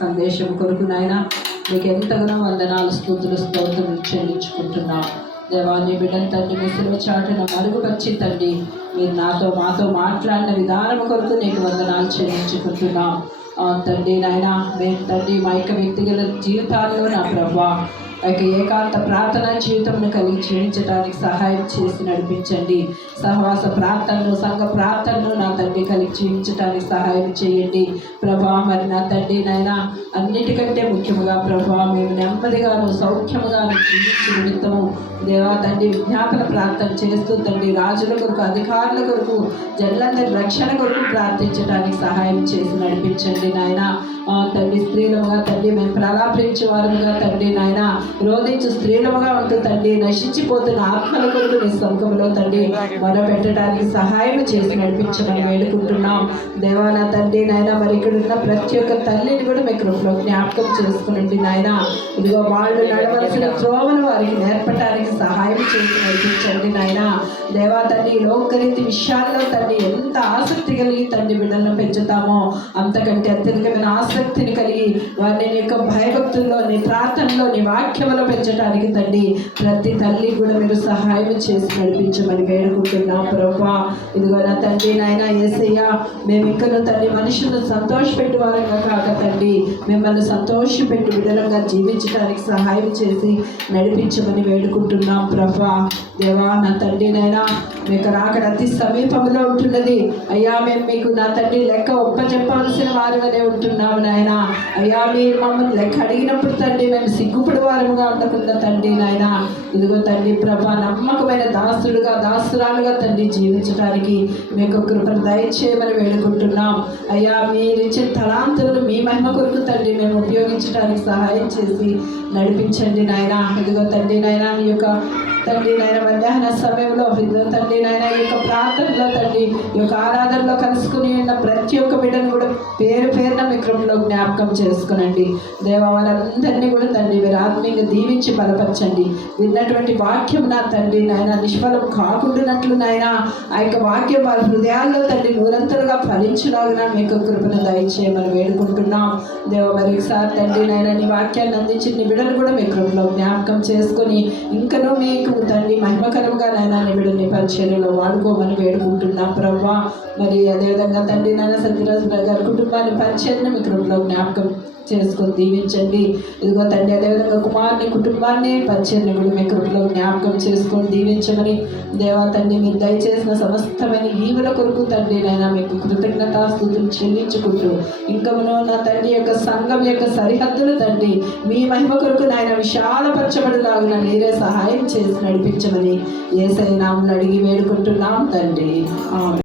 సందేశం కొరకు నాయన మీకు ఎంతగానో వందనాలు, స్తుతులు, స్తోత్రం చెల్లించుకుంటున్నాం. దేవాన్ని బిడ్డను తండ్రి మిసిలో చాటున మరుగుపరిచి తండ్రి మీరు మాతో మాట్లాడిన విధానం కొరకు నీకు వందనాలు చెల్లించుకుంటున్నాం. తండ్రి నాయన మేము తండ్రి మా యొక్క వ్యక్తిగత జీవితాల్లో నా ప్రభా ఏకాంత ప్రార్థన జీవితంను కలిగి జీవించడానికి సహాయం చేసి నడిపించండి. సహవాస ప్రార్థనలు, సంఘ ప్రార్థనలు నా తండ్రి కలిగి జీవించడానికి సహాయం చేయండి ప్రభా. మరి నా తండ్రి నాయన అన్నిటికంటే ముఖ్యంగా ప్రభా మేము నెమ్మదిగాను సౌఖ్యముగాను జీవించే నిమిత్తము దేవా తండ్రి విజ్ఞాపన ప్రార్థన చేస్తూ తండ్రి రాజుల కొరకు, అధికారుల కొరకు, జనులందరి రక్షణ కొరకు ప్రార్థించడానికి సహాయం చేసి నడిపించండి నాయన. తండ్రి స్త్రీలముగా తండ్రి మేము ప్రలాపించే వారముగా తండ్రి నాయన రోధించు స్త్రీలముగా ఉంటూ తండ్రి నశించిపోతున్న ఆత్మల కొరకు నీ సముఖంలో తండ్రి మొదలుపెట్టడానికి సహాయం చేసి నడిపించమని వేడుకుంటున్నాం దేవా. నా తండ్రి నాయన మరి ఇక్కడ ఉన్న ప్రతి ఒక్క తల్లిని కూడా మీ కృపలో జ్ఞాపకం చేసుకునండి నాయన. ఇదిగో వాళ్ళు నడవలసిన త్రోవను వారికి నేర్పడానికి సహాయం చేసి నడిపించండి నాయన. దేవా తండ్రి లోకరీతి విషయాల్లో తండ్రి ఎంత ఆసక్తి కలిగి తండ్రి బిడ్డలను పెంచుతామో అంతకంటే అత్యధికమైన ఆసక్తిని కలిగి వారిని నీ యొక్క భయభక్తుల్లో, నీ ప్రార్థనలో, నీ వాక్యములో పెంచడానికి తండ్రి ప్రతి తల్లి కూడా మీరు సహాయం చేసి నడిపించమని వేడుకుంటున్నాం ప్రభా. ఇదిగో నా తండ్రి నాయన యేసయ్య మేము ఇక్కడ తండ్రి మనుషులను సంతోషపెట్టు వారంగా కాక తండ్రి మిమ్మల్ని సంతోషపెట్టి బిడ్డలంగా జీవించడానికి సహాయం చేసి నడిపించమని వేడుకుంటున్నాం ప్రభా. దేవా నా తండ్రి నాయన మీకు రాకడ అతి సమీపంలో ఉంటున్నది అయ్యా. మేము మీకు నా తండ్రి లెక్క ఒప్పచెప్పాల్సిన వారిగానే ఉంటున్నాము నాయన. అయ్యా మీరు మమ్మల్ని లెక్క అడిగినప్పుడు తండ్రి మేము సిగ్గుపడి వారముగా ఉండకుండా తండ్రి నాయన ఇదిగో తండ్రి ప్రభా నమ్మకమైన దాసులుగా, దాసురాలుగా తండ్రి జీవించడానికి మీకు కృపను దయచేయమని వేడుకుంటున్నాం అయ్యా. మీరిచ్చిన తలాంతులను మీ మహిమ కొరకు తండ్రి మేము ఉపయోగించడానికి సహాయం చేసి నడిపించండి నాయన. ఇదిగో తండ్రి నాయన ఈ యొక్క తండ్రి నాయన మధ్యాహ్న సమయంలో తండ్రి నాయన ఈ యొక్క ప్రార్థనలో తండ్రి ఈ యొక్క ఆరాధనలో కలుసుకుని ఉన్న ప్రతి ఒక్క బిడ్డను కూడా పేరు పేరున మీ కృపలో జ్ఞాపకం చేసుకునండి దేవా. వారందరినీ కూడా తండ్రి మీరు ఆత్మీయంగా దీవించి బలపరచండి. విన్నటువంటి వాక్యం నా తండ్రి నాయన నిష్ఫలం కాకుండానట్లు నాయన ఆ యొక్క వాక్యం వారి హృదయాల్లో తండ్రి నూరంతలుగా ఫలించలాగిన మీకు కృపను దయచేయమని వేడుకుంటున్నాం దేవ. మరి ఒకసారి తండ్రి నాయన నీ వాక్యాన్ని అందించి నీ బిడ్డను కూడా మీ కృపలో జ్ఞాపకం చేసుకొని ఇంకనూ మీకు తండ్రి మహిమకరంగా నాయన నీ బిడ్డని పరిచర్యలో వాడుకోమని వేడుకుంటున్నాం ప్రభా. మరి అదేవిధంగా తండ్రి నాయన సత్యరాజు గారి కుటుంబాన్ని పరిచర్యను మీ కృపలో జ్ఞాపకం చేసుకొని దీవించండి. ఇదిగో తండ్రి అదేవిధంగా కుమారుని కుటుంబాన్ని పరిచర్ని కూడా మీ కృపలో జ్ఞాపకం చేసుకొని దీవించమని దేవా తండ్రి మీరు దయచేసిన సమస్తమైన ఈవుల కొరకు తండ్రి నాయన మీకు కృతజ్ఞతాస్తుతులు చెల్లించుకుంటూ ఇంకమునో నా తండ్రి యొక్క సంఘం యొక్క సరిహద్దులు తండ్రి మీ మహిమ కొరకు నాయన విశాలపరచబడిలాగిన మీరే సహాయం చేసి నడిపించమని యేసయ్య నామములో అడిగి వేడుకుంటున్నాం తండ్రి.